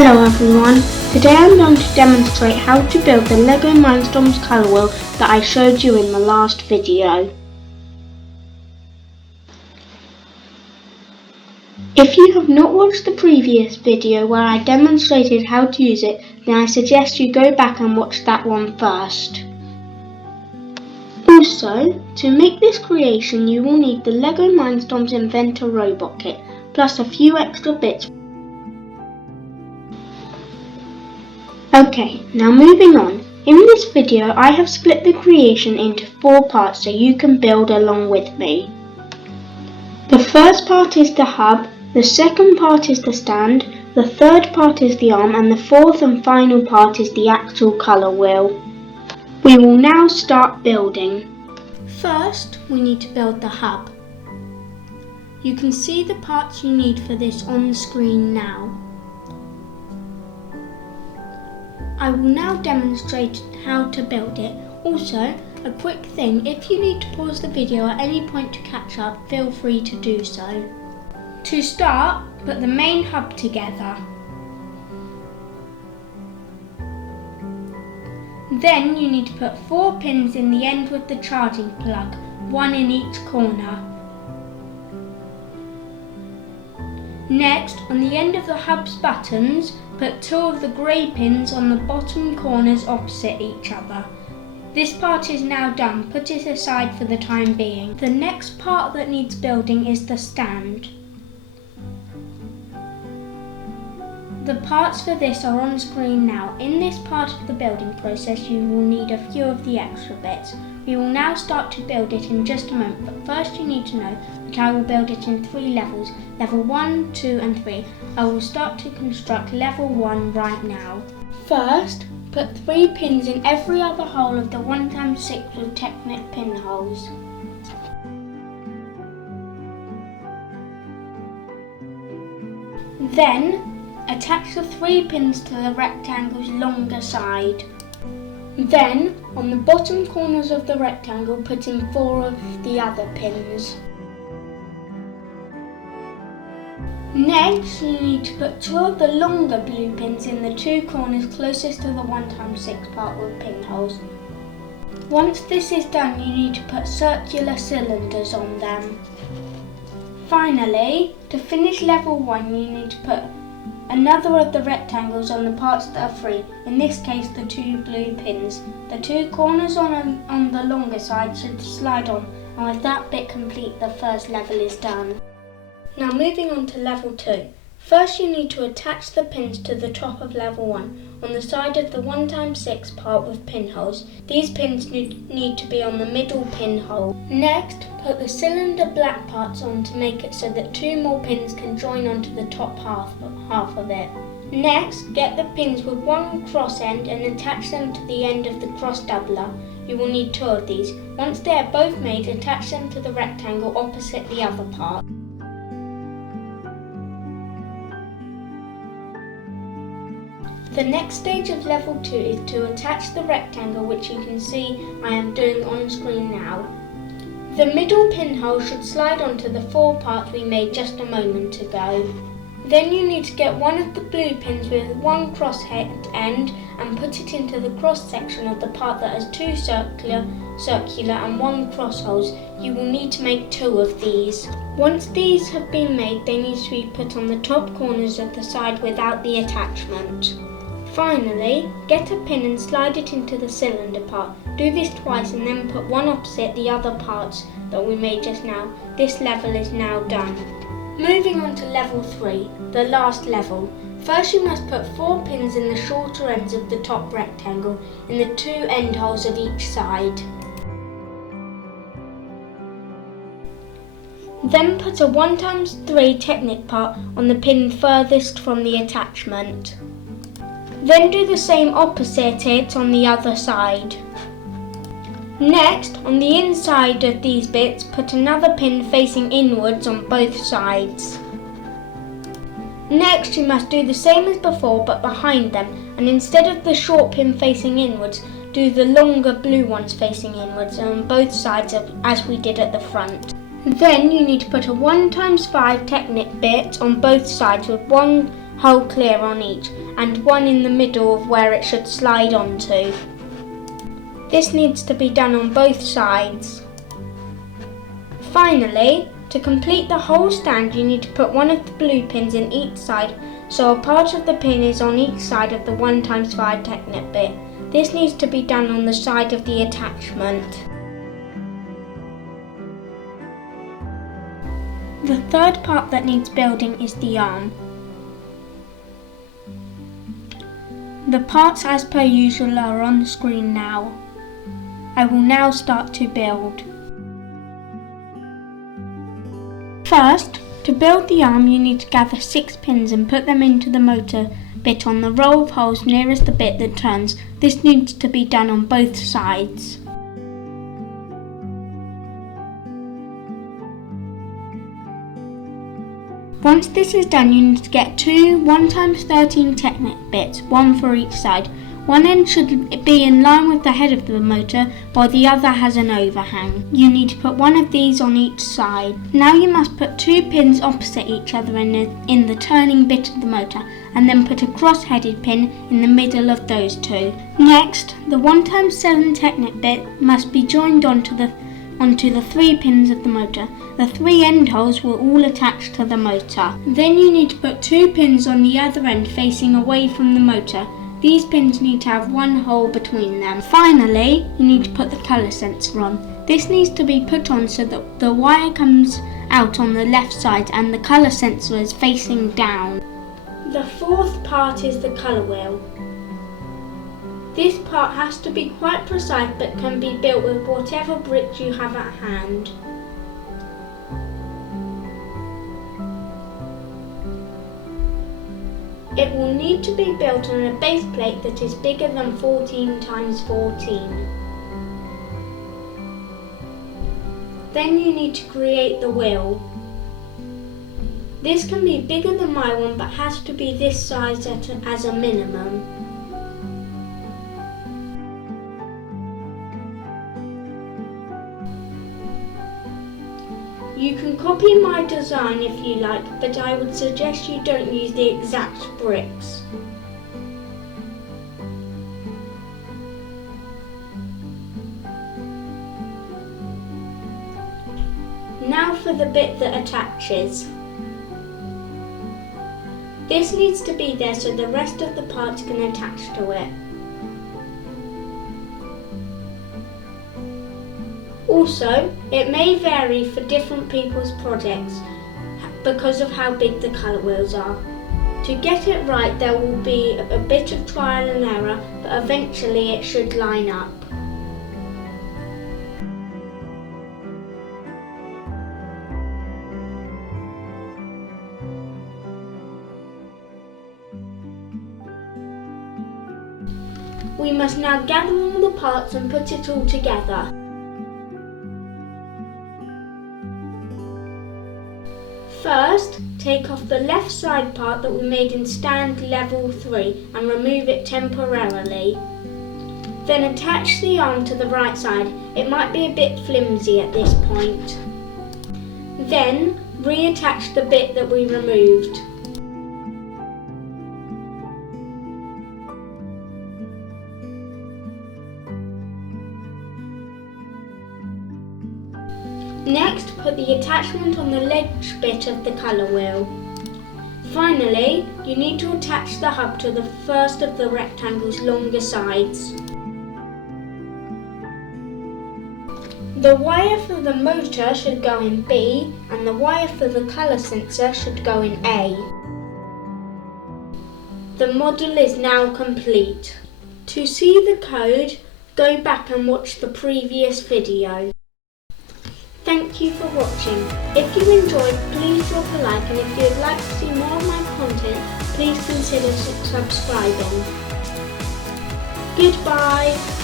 Hello everyone, today I'm going to demonstrate how to build the Lego Mindstorms Colour Wheel that I showed you in the last video. If you have not watched the previous video where I demonstrated how to use it, then I suggest you go back and watch that one first. Also, to make this creation you will need the Lego Mindstorms Inventor Robot Kit, plus a few extra bits. Okay, now moving on. In this video I have split the creation into 4 parts so you can build along with me. The first part is the hub, the second part is the stand, the third part is the arm, and the fourth and final part is the actual colour wheel. We will now start building. First, we need to build the hub. You can see the parts you need for this on the screen now. I will now demonstrate how to build it. Also, a quick thing, if you need to pause the video at any point to catch up, feel free to do so. To start, put the main hub together. Then you need to put 4 pins in the end with the charging plug, 1 in each corner. Next, on the end of the hub's buttons, put 2 of the grey pins on the bottom corners opposite each other. This part is now done, put it aside for the time being. The next part that needs building is the stand. The parts for this are on screen now. In this part of the building process you will need a few of the extra bits. We will now start to build it in just a moment, but first you need to know that I will build it in 3 levels, level 1, 2 and 3. I will start to construct level 1 right now. First, put 3 pins in every other hole of the 1x6 with Technic pin holes. Then, attach the 3 pins to the rectangle's longer side. Then, on the bottom corners of the rectangle, put in 4 of the other pins. Next, you need to put 2 of the longer blue pins in the 2 corners closest to the 1x6 part with pinholes. Once this is done, you need to put circular cylinders on them. Finally, to finish level 1, you need to put another of the rectangles on the parts that are free, in this case the 2 blue pins. The 2 corners on the longer side should slide on, and with that bit complete, the first level is done. Now moving on to level 2. First you need to attach the pins to the top of level 1, on the side of the 1x6 part with pinholes. These pins need to be on the middle pinhole. Next, put the cylinder black parts on to make it so that 2 more pins can join onto the top half of it. Next, get the pins with 1 cross end and attach them to the end of the cross doubler. You will need 2 of these. Once they are both made, attach them to the rectangle opposite the other part. The next stage of level 2 is to attach the rectangle, which you can see I am doing on screen now. The middle pinhole should slide onto the 4 parts we made just a moment ago. Then you need to get 1 of the blue pins with 1 cross end and put it into the cross section of the part that has 2 circular and 1 cross holes. You will need to make 2 of these. Once these have been made, they need to be put on the top corners of the side without the attachment. Finally, get a pin and slide it into the cylinder part. Do this twice and then put 1 opposite the other parts that we made just now. This level is now done. Moving on to level 3, the last level. First you must put 4 pins in the shorter ends of the top rectangle, in the 2 end holes of each side. Then put a 1x3 Technic part on the pin furthest from the attachment. Then do the same opposite it on the other side. Next, on the inside of these bits, put another pin facing inwards on both sides. Next, you must do the same as before but behind them, and instead of the short pin facing inwards, do the longer blue ones facing inwards on both sides as we did at the front. Then you need to put a 1x5 Technic bit on both sides with 1 hole clear on each and one in the middle of where it should slide onto. This needs to be done on both sides. Finally, to complete the whole stand, you need to put one of the blue pins in each side so a part of the pin is on each side of the 1x5 Technic bit. This needs to be done on the side of the attachment. The third part that needs building is the arm. The parts as per usual are on the screen now. I will now start to build. First, to build the arm you need to gather 6 pins and put them into the motor bit on the row of holes nearest the bit that turns. This needs to be done on both sides. Once this is done, you need to get 2 1x13 Technic bits, one for each side. One end should be in line with the head of the motor, while the other has an overhang. You need to put one of these on each side. Now you must put 2 pins opposite each other in the turning bit of the motor, and then put a cross-headed pin in the middle of those 2. Next, the 1x7 Technic bit must be joined onto the 3 pins of the motor. The 3 end holes will all attach to the motor. Then you need to put 2 pins on the other end facing away from the motor. These pins need to have 1 hole between them. Finally, you need to put the colour sensor on. This needs to be put on so that the wire comes out on the left side and the colour sensor is facing down. The fourth part is the colour wheel. This part has to be quite precise but can be built with whatever bricks you have at hand. It will need to be built on a base plate that is bigger than 14x14. Then you need to create the wheel. This can be bigger than my one but has to be this size as a minimum. You can copy my design if you like, but I would suggest you don't use the exact bricks. Now for the bit that attaches. This needs to be there so the rest of the parts can attach to it. Also, it may vary for different people's projects because of how big the colour wheels are. To get it right, there will be a bit of trial and error, but eventually it should line up. We must now gather all the parts and put it all together. First, take off the left side part that we made in stand level 3 and remove it temporarily. Then attach the arm to the right side. It might be a bit flimsy at this point. Then, reattach the bit that we removed. Next, put the attachment on the ledge bit of the colour wheel. Finally, you need to attach the hub to the first of the rectangle's longer sides. The wire for the motor should go in B and the wire for the colour sensor should go in A. The model is now complete. To see the code, go back and watch the previous video. Thank you for watching. If you enjoyed, please drop a like, and if you'd like to see more of my content, please consider subscribing. Goodbye.